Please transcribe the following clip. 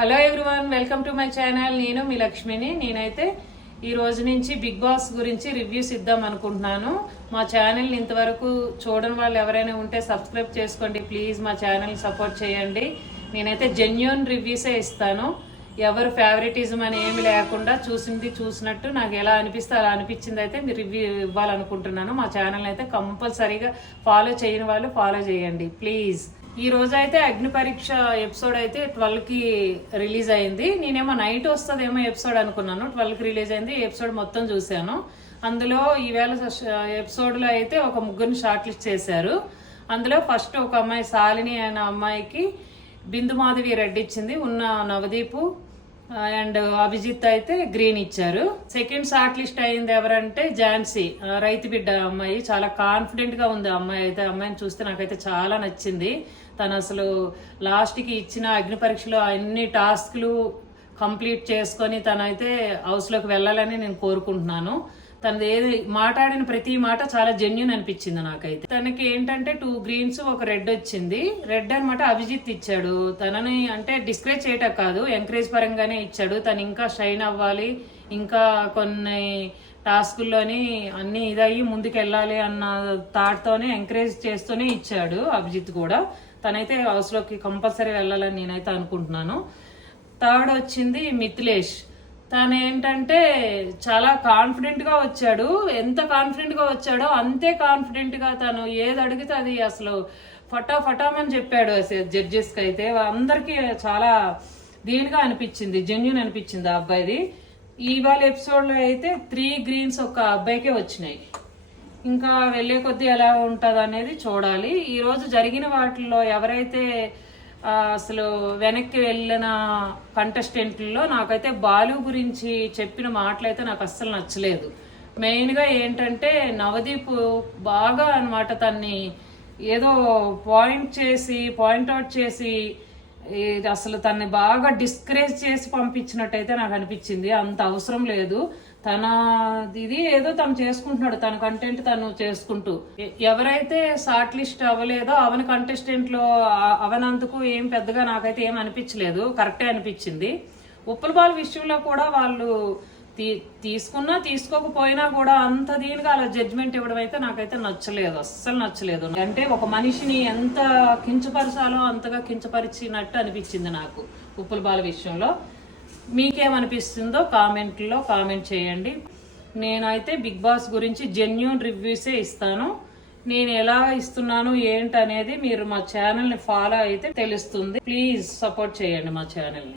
Hello everyone, welcome to my channel. నేను మీ లక్ష్మిని. నేనైతే ఈ రోజు నుంచి బిగ్ బాస్ గురించి రివ్యూస్ ఇద్దాం అనుకుంటున్నాను. మా ఛానల్ని ఇంతవరకు చూడని వాళ్ళు ఎవరైనా ఉంటే సబ్స్క్రైబ్ చేసుకోండి ప్లీజ్. మా ఛానల్ని సపోర్ట్ చేయండి. నేనైతే జెన్యూన్ రివ్యూసే ఇస్తాను. ఎవరు ఫేవరెటిజం అని ఏమి లేకుండా చూసింది చూసినట్టు నాకు ఎలా అనిపిస్తే అలా అనిపించింది అయితే మీరు రివ్యూ ఇవ్వాలనుకుంటున్నాను. మా ఛానల్ అయితే కంపల్సరీగా ఫాలో చేయని వాళ్ళు ఫాలో చేయండి ప్లీజ్. ఈ రోజు అయితే అగ్ని పరీక్ష ఎపిసోడ్ అయితే 12కి రిలీజ్ అయింది. నేనేమో నైట్ వస్తుందేమో ఎపిసోడ్ అనుకున్నాను. 12కి రిలీజ్ అయింది. ఈ ఎపిసోడ్ మొత్తం చూశాను. అందులో ఈవేళ ఎపిసోడ్లో అయితే ఒక ముగ్గురిని షార్ట్ లిస్ట్ చేశారు. అందులో ఫస్ట్ ఒక అమ్మాయి శాలిని అనే అమ్మాయికి బిందు మాధవి రెడ్ ఇచ్చింది. ఉన్న నవదీపు అండ్ అభిజిత్ అయితే గ్రీన్ ఇచ్చారు. సెకండ్ షార్ట్ లిస్ట్ అయింది ఎవరంటే ఝాన్సీ, రైతు బిడ్డ అమ్మాయి. చాలా కాన్ఫిడెంట్ గా ఉంది అమ్మాయి అయితే. అమ్మాయిని చూస్తే నాకైతే చాలా నచ్చింది. తను అసలు లాస్ట్ కి ఇచ్చిన అగ్ని పరీక్షలో అన్ని టాస్క్లు కంప్లీట్ చేసుకొని తనైతే హౌస్ లోకి వెళ్ళాలని నేను కోరుకుంటున్నాను. తనది ఏది మాట్లాడిన ప్రతి మాట చాలా జెన్యున్ అనిపించింది నాకైతే. తనకి ఏంటంటే 2 గ్రీన్స్ 1 రెడ్ వచ్చింది. రెడ్ అనమాట అభిజిత్ ఇచ్చాడు. తనని అంటే డిస్కరేజ్ చేయటం కాదు, ఎంకరేజ్ పరంగానే ఇచ్చాడు. తను ఇంకా షైన్ అవ్వాలి, ఇంకా కొన్ని టాస్కుల్లోని అన్ని ఇదయ్యి ముందుకెళ్ళాలి అన్న థాట్తోనే ఎంకరేజ్ చేస్తూనే ఇచ్చాడు అభిజిత్ కూడా. తనైతే హౌస్ లోకి కంపల్సరీ వెళ్ళాలని నేనైతే అనుకుంటున్నాను. థర్డ్ వచ్చింది మిథిలేష్. తను ఏంటంటే చాలా కాన్ఫిడెంట్ గా వచ్చాడు. ఎంత కాన్ఫిడెంట్ గా వచ్చాడో అంతే కాన్ఫిడెంట్ గా తను ఏది అడిగితే అది అసలు ఫటామని చెప్పాడు. జడ్జెస్ కి అయితే అందరికి చాలా దీనిగా అనిపించింది, జెన్యున్ అనిపించింది ఆ అబ్బాయిది. ఇవాళ ఎపిసోడ్ లో అయితే 3 గ్రీన్స్ ఒక అబ్బాయికే వచ్చినాయి. ఇంకా వెళ్లే కొద్దీ ఎలా ఉంటది అనేది చూడాలి. ఈ రోజు జరిగిన వాటిల్లో ఎవరైతే అసలు వెనక్కి వెళ్ళిన కంటెస్టెంట్లలో నాకైతే బాలు గురించి చెప్పిన మాటలైతే నాకు అస్సలు నచ్చలేదు. మెయిన్గా ఏంటంటే నవదీప్ బాగా అనమాట తన్ని ఏదో పాయింట్అవుట్ చేసి అసలు తన్ని బాగా డిస్కరేజ్ చేసి పంపించినట్టయితే నాకు అనిపించింది. అంత అవసరం లేదు. తన ఇది ఏదో తను చేసుకుంటున్నాడు, తన కంటెంట్ తను చేసుకుంటూ. ఎవరైతే షార్ట్ లిస్ట్ అవ్వలేదో అవన కంటెస్టెంట్ లో అవనందుకు ఏం పెద్దగా నాకైతే ఏం అనిపించలేదు, కరెక్టే అనిపించింది. ఉప్పల బాల్ విషయంలో కూడా వాళ్ళు తీసుకున్నా తీసుకోకపోయినా కూడా అంత దీనిగా అలా జడ్జ్మెంట్ ఇవ్వడం అయితే నాకైతే నచ్చలేదు, అస్సలు నచ్చలేదు. అంటే ఒక మనిషిని ఎంత కించపరచాలో అంతగా కించపరిచినట్టు అనిపించింది నాకు ఉప్పల బాల్ విషయంలో. మీకేమనిపిస్తుందో కామెంట్లో కామెంట్ చేయండి. నేనైతే బిగ్ బాస్ గురించి జెన్యూన్ రివ్యూసే ఇస్తాను. నేను ఎలా ఇస్తున్నాను ఏంటనేది మీరు మా ఛానల్ని ఫాలో అయితే తెలుస్తుంది. ప్లీజ్ సపోర్ట్ చేయండి మా ఛానల్ని.